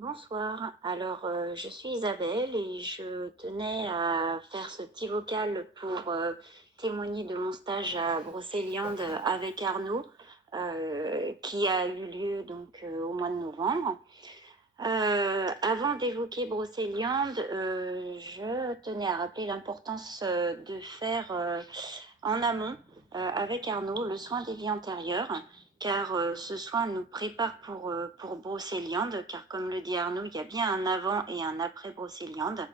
Bonsoir. Alors, je suis Isabelle et je tenais à faire ce petit vocal pour témoigner de mon stage à Brocéliande avec Arnaud, qui a eu lieu donc au mois de novembre. Avant d'évoquer Brocéliande, je tenais à rappeler l'importance de faire en amont, avec Arnaud, le soin des vies antérieures, car ce soin nous prépare pour Brocéliande, car comme le dit Arnaud, il y a bien un avant et un après Brocéliande.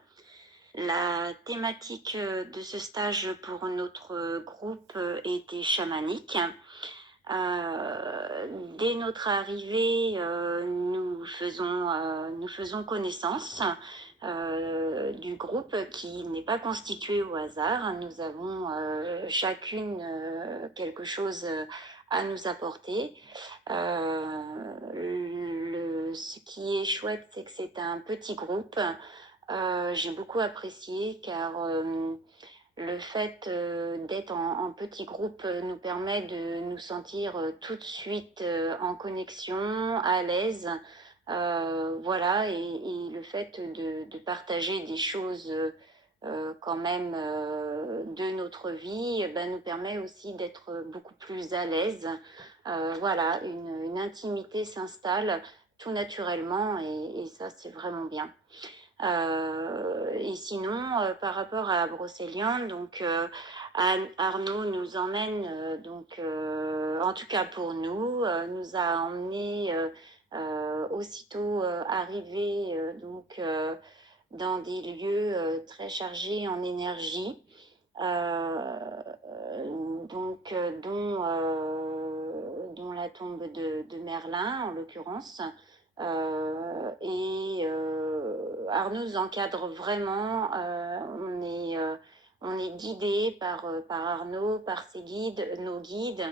La thématique de ce stage pour notre groupe était chamanique. Dès notre arrivée, nous faisons connaissance du groupe qui n'est pas constitué au hasard. Nous avons chacune quelque chose à nous apporter. Ce qui est chouette, c'est que c'est un petit groupe. J'ai beaucoup apprécié car le fait d'être en petit groupe nous permet de nous sentir tout de suite en connexion, à l'aise. Voilà, et le fait de partager des choses quand même de notre vie nous permet aussi d'être beaucoup plus à l'aise. Voilà, une intimité s'installe tout naturellement et ça, c'est vraiment bien. Et sinon, par rapport à Brocéliande, donc Arnaud nous emmène, en tout cas pour nous, nous a emmenés aussitôt arrivés dans des lieux très chargés en énergie, euh, dont la tombe de Merlin en l'occurrence. Arnaud nous encadre vraiment. On est guidé par Arnaud, par ses guides, nos guides.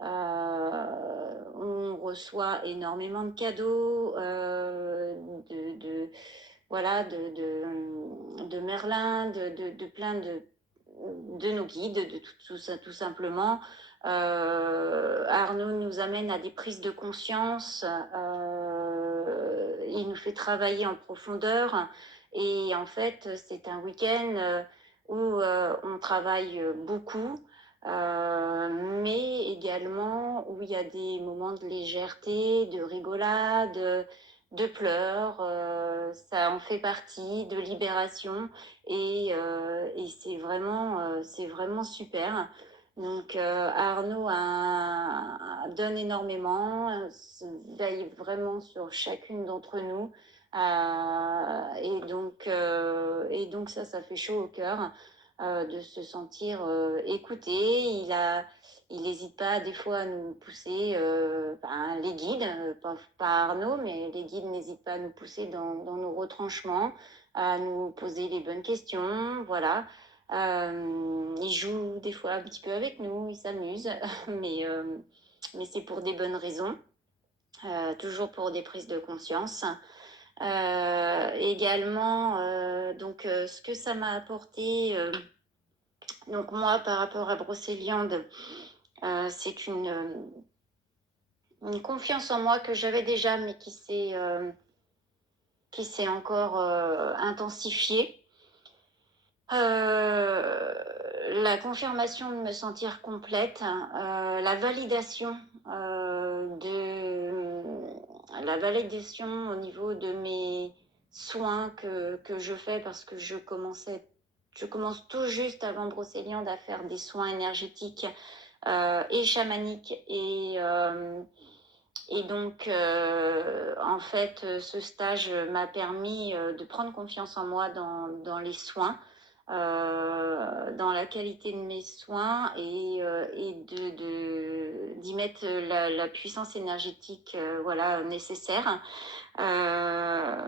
On reçoit énormément de cadeaux voilà, de Merlin, de plein de nos guides, de tout ça, tout simplement. Arnaud nous amène à des prises de conscience. Il nous fait travailler en profondeur. Et en fait, c'est un week-end où on travaille beaucoup, mais également où il y a des moments de légèreté, de rigolade, de pleurs. Ça en fait partie, de libération. Et c'est vraiment super. Donc Arnaud donne énormément, veille vraiment sur chacune d'entre nous. Et donc ça fait chaud au cœur de se sentir écouté. Il n'hésite pas des fois à nous pousser, les guides, pas Arnaud, mais les guides n'hésitent pas à nous pousser dans nos retranchements, à nous poser les bonnes questions, voilà. Il joue des fois un petit peu avec nous, il s'amuse, mais c'est pour des bonnes raisons, toujours pour des prises de conscience. Également, ce que ça m'a apporté, donc moi par rapport à Brocéliande, c'est une confiance en moi que j'avais déjà, mais qui s'est encore intensifiée. La confirmation de me sentir complète, la validation au niveau de mes soins que je fais parce que je commence tout juste avant Brocéliande à faire des soins énergétiques et chamaniques et donc, en fait, ce stage m'a permis de prendre confiance en moi dans les soins, dans la qualité de mes soins et d'y mettre la puissance énergétique voilà, nécessaire. Euh,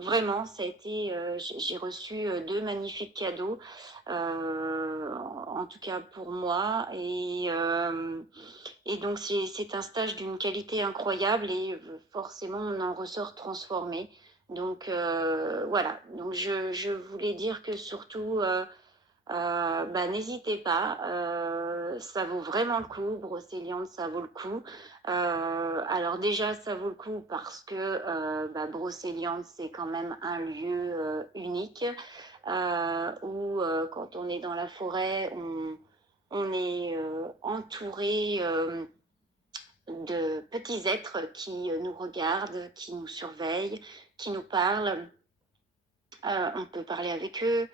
Vraiment, ça a été, j'ai reçu deux magnifiques cadeaux, en tout cas pour moi. Et donc, c'est un stage d'une qualité incroyable et forcément, on en ressort transformé. Donc, voilà. Donc, je voulais dire que surtout, n'hésitez pas. ça vaut vraiment le coup. Brocéliande, ça vaut le coup. Alors déjà, ça vaut le coup parce que Brocéliande, c'est quand même un lieu unique où quand on est dans la forêt, on est entouré de petits êtres qui nous regardent, qui nous surveillent, qui nous parlent. On peut parler avec eux.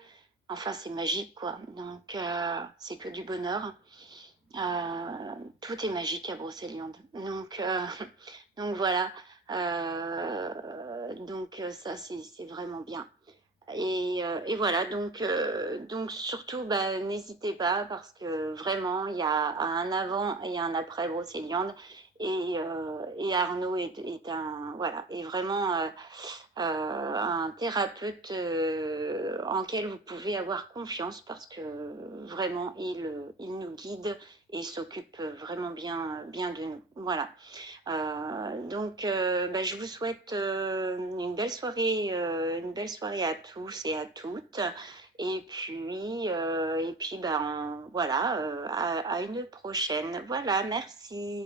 Enfin, c'est magique, quoi. Donc, c'est que du bonheur. Tout est magique à Brocéliande. Donc voilà. Ça, c'est vraiment bien. Et voilà, donc surtout, n'hésitez pas parce que vraiment, il y a un avant et un après Brocéliande. Et Arnaud est est vraiment un thérapeute en quel vous pouvez avoir confiance parce que vraiment, il nous guide et s'occupe vraiment bien de nous. Voilà. Je vous souhaite une belle soirée à tous et à toutes. Voilà, à une prochaine. Voilà, merci.